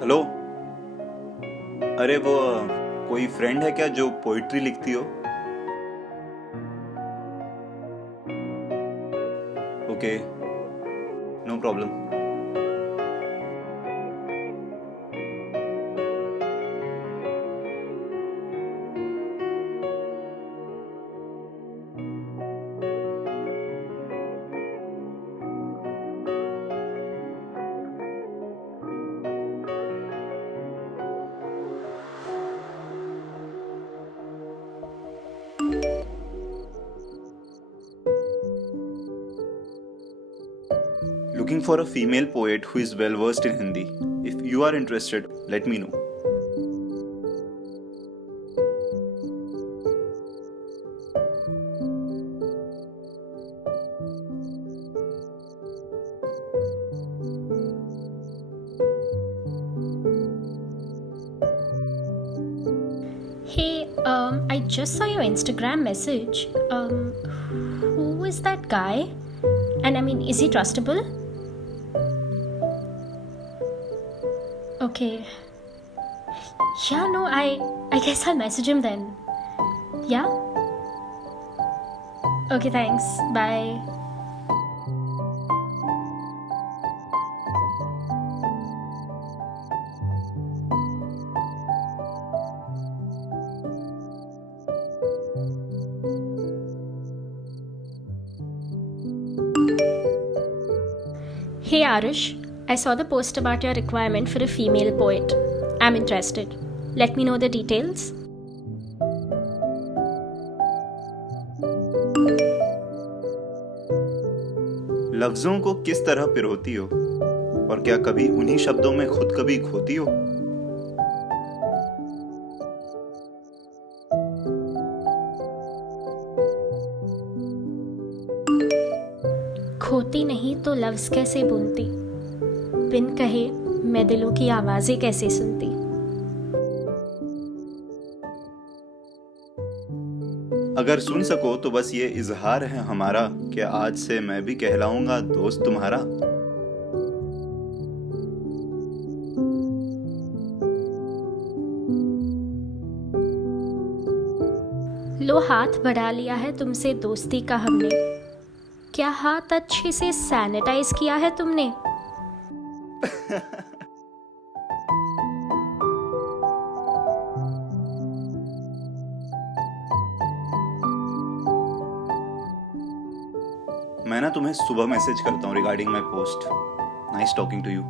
Hello. अरे वो कोई फ्रेंड है क्या जो पोइट्री लिखती हो? Okay, no problem. Looking for a female poet who is well versed in Hindi. If you are interested, let me know. Hey, I just saw your Instagram message. Who is that guy? And I mean, is he trustable? Okay. Yeah, no, I guess I'll message him then. Yeah? Okay, thanks. Bye. Hey Arush, I saw the post about your requirement for a female poet. I'm interested. Let me know the details. लफ्जों को किस तरह पिरोती हो, और क्या कभी उन्हीं शब्दों में खुद कभी खोती हो? खोती नहीं तो लफ्ज कैसे बोलती, बिन कहे मैं दिलों की आवाजें कैसे सुनती। अगर सुन सको तो बस ये इजहार है हमारा कि आज से मैं भी कहलाऊंगा दोस्त तुम्हारा। लो हाथ बढ़ा लिया है तुमसे दोस्ती का हमने, क्या हाथ अच्छे से सैनिटाइज किया है तुमने? मैं ना तुम्हें सुबह मैसेज करता हूँ regarding my post. Nice talking to you.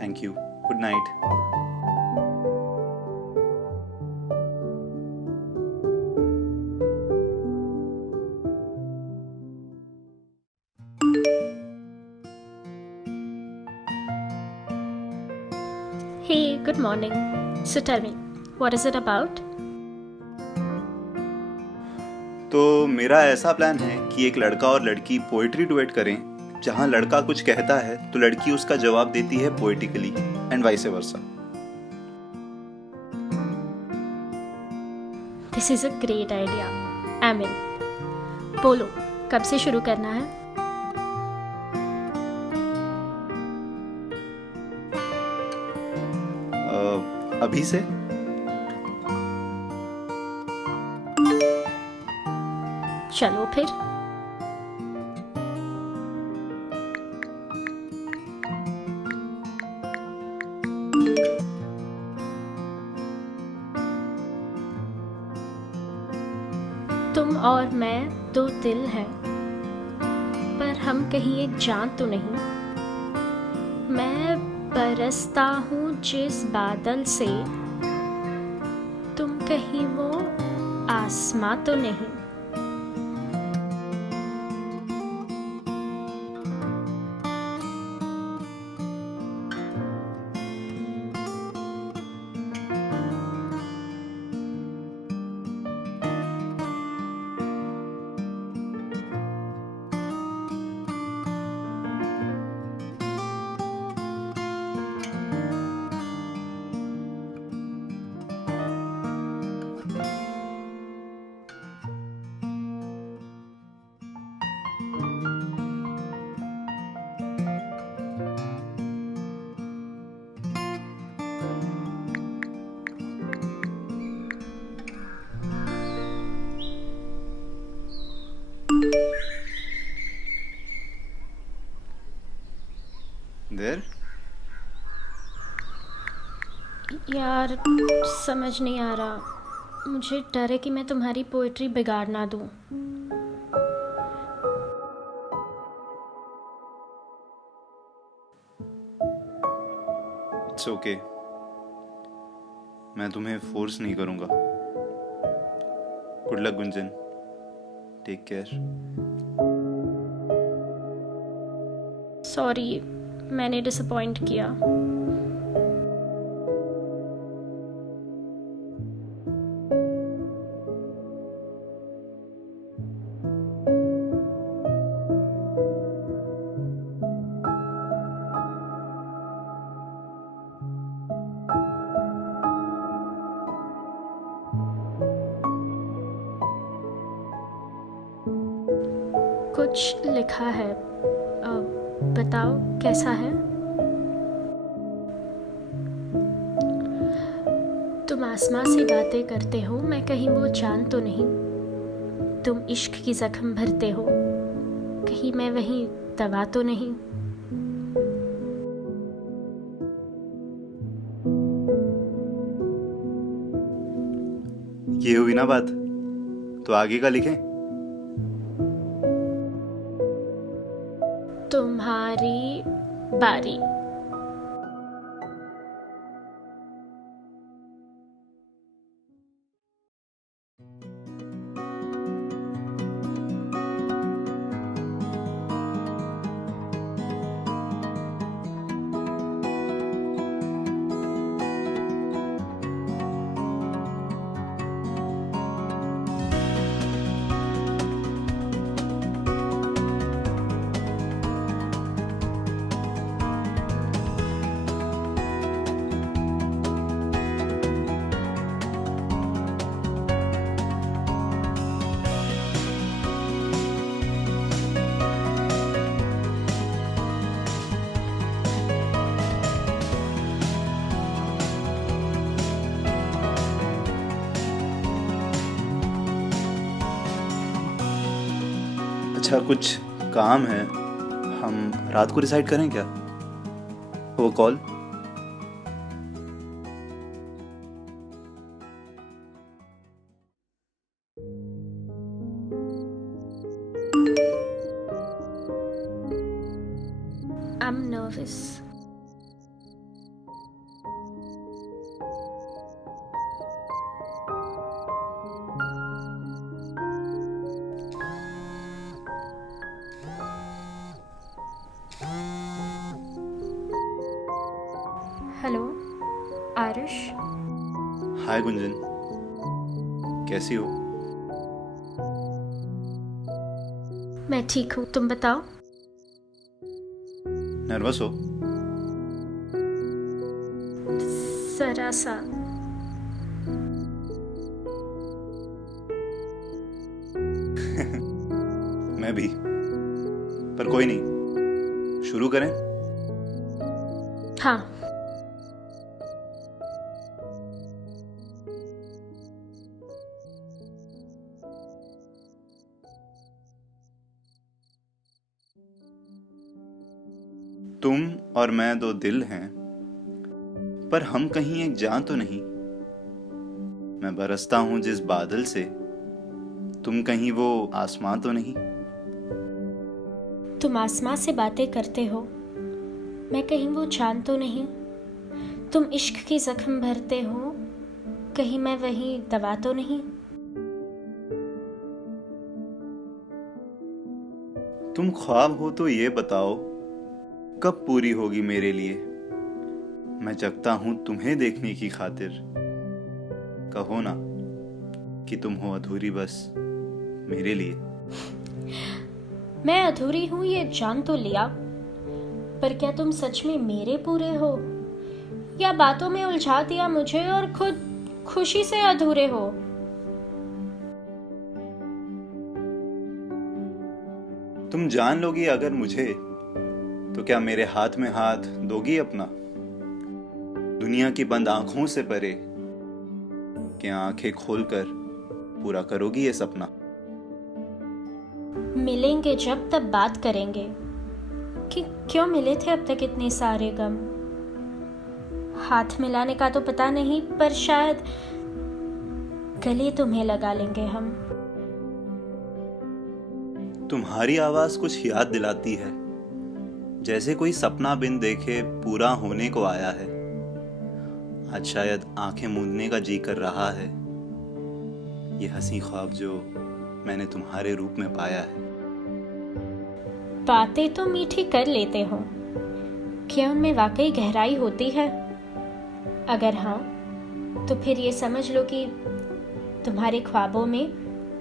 Thank you. Good night. Hey, good morning. So tell me, what is it about? तो मेरा ऐसा प्लान है कि एक लड़का और लड़की पोएट्री डुएट करें, जहां लड़का कुछ कहता है तो लड़की उसका जवाब देती है poetically, and vice versa. This is a great idea. I mean, बोलो कब से शुरू करना है? अभी से? चलो फिर। तुम और मैं दो दिल हैं, पर हम कहीं एक जान तो नहीं। मैं बरसता हूँ जिस बादल से, तुम कहीं वो आसमां तो नहीं। देर? यार समझ नहीं आ रहा, मुझे डर है कि मैं तुम्हारी पोएट्री बिगाड़ ना दूँ। इट्स ओके, मैं तुम्हें फोर्स नहीं करूँगा। Good luck Gunjan, take care. Sorry, मैंने डिसअपॉइंट किया। कुछ लिखा है, बताओ कैसा है? तुम आसमां से बातें करते हो, मैं कहीं वो जान तो नहीं। तुम इश्क की जख्म भरते हो, कहीं मैं वहीं दवा तो नहीं। ये हुई ना बात, तो आगे का लिखें? तुम्हारी बारी। अच्छा, कुछ काम है, हम रात को डिसाइड करें क्या? वो call? I'm nervous. Hello Aarush. Hi Gunjan, कैसी हो? मैं ठीक हूँ, तुम बताओ। नर्वस हो? जरा सा। मैं भी। पर कोई नहीं, शुरू करें। हाँ। तुम और मैं दो दिल हैं, पर हम कहीं एक जान तो नहीं। मैं बरसता हूं जिस बादल से, तुम कहीं वो आसमां तो नहीं। तुम आसमां से बातें करते हो, मैं कहीं वो चांद तो नहीं। तुम इश्क की जख्म भरते हो, कहीं मैं वही दवा तो नहीं। तुम ख्वाब हो तो ये बताओ, कब पूरी होगी मेरे लिए। मैं जगता हूं तुम्हें देखने की खातिर। कहो ना कि तुम हो अधूरी बस मेरे लिए। मैं अधूरी हूं ये जान तो लिया, पर क्या तुम सच में मेरे पूरे हो, या बातों में उलझा दिया मुझे और खुद खुशी से अधूरे हो। तुम जान लोगी अगर मुझे, तो क्या मेरे हाथ में हाथ दोगी अपना। दुनिया की बंद आंखों से परे, क्या आंखें खोलकर पूरा करोगी ये सपना। मिलेंगे जब तब बात करेंगे कि क्यों मिले थे अब तक इतने सारे गम। हाथ मिलाने का तो पता नहीं, पर शायद गले तुम्हें लगा लेंगे हम। तुम्हारी आवाज कुछ याद दिलाती है, जैसे कोई सपना बिन देखे पूरा होने को आया है। आज शायद आंखें मूंदने का जी कर रहा है, ये हंसी ख्वाब जो मैंने तुम्हारे रूप में पाया है। बातें तो मीठी कर लेते हो, क्या उनमें वाकई गहराई होती है? अगर हाँ, तो फिर ये समझ लो कि तुम्हारे ख्वाबों में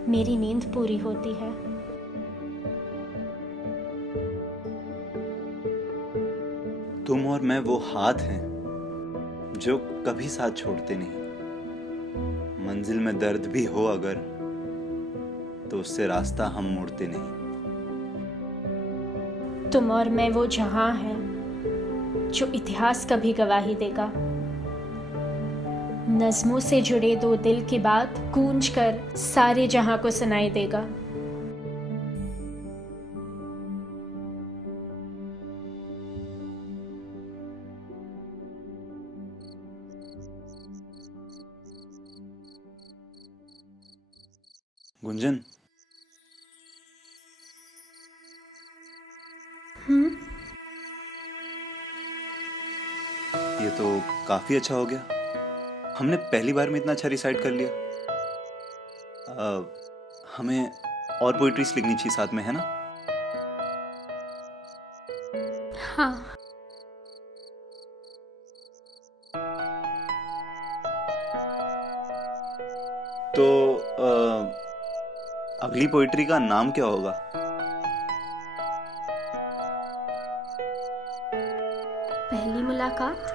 मेरी नींद पूरी होती है। तुम और मैं वो हाथ हैं जो कभी साथ छोड़ते नहीं। मंजिल में दर्द भी हो अगर, तो उससे रास्ता हम मोड़ते नहीं। तुम और मैं वो जहां है जो इतिहास कभी गवाही देगा। नज़्मों से जुड़े दो दिल की बात गूंज कर सारे जहां को सुनाई देगा। गुंजन, ये तो काफी अच्छा हो गया। हमने पहली बार में इतना अच्छा रिसाइट कर लिया। हमें और पोइट्रीज लिखनी चाहिए साथ में, है ना? हाँ। तो अगली पोइट्री का नाम क्या होगा? पहली मुलाकात।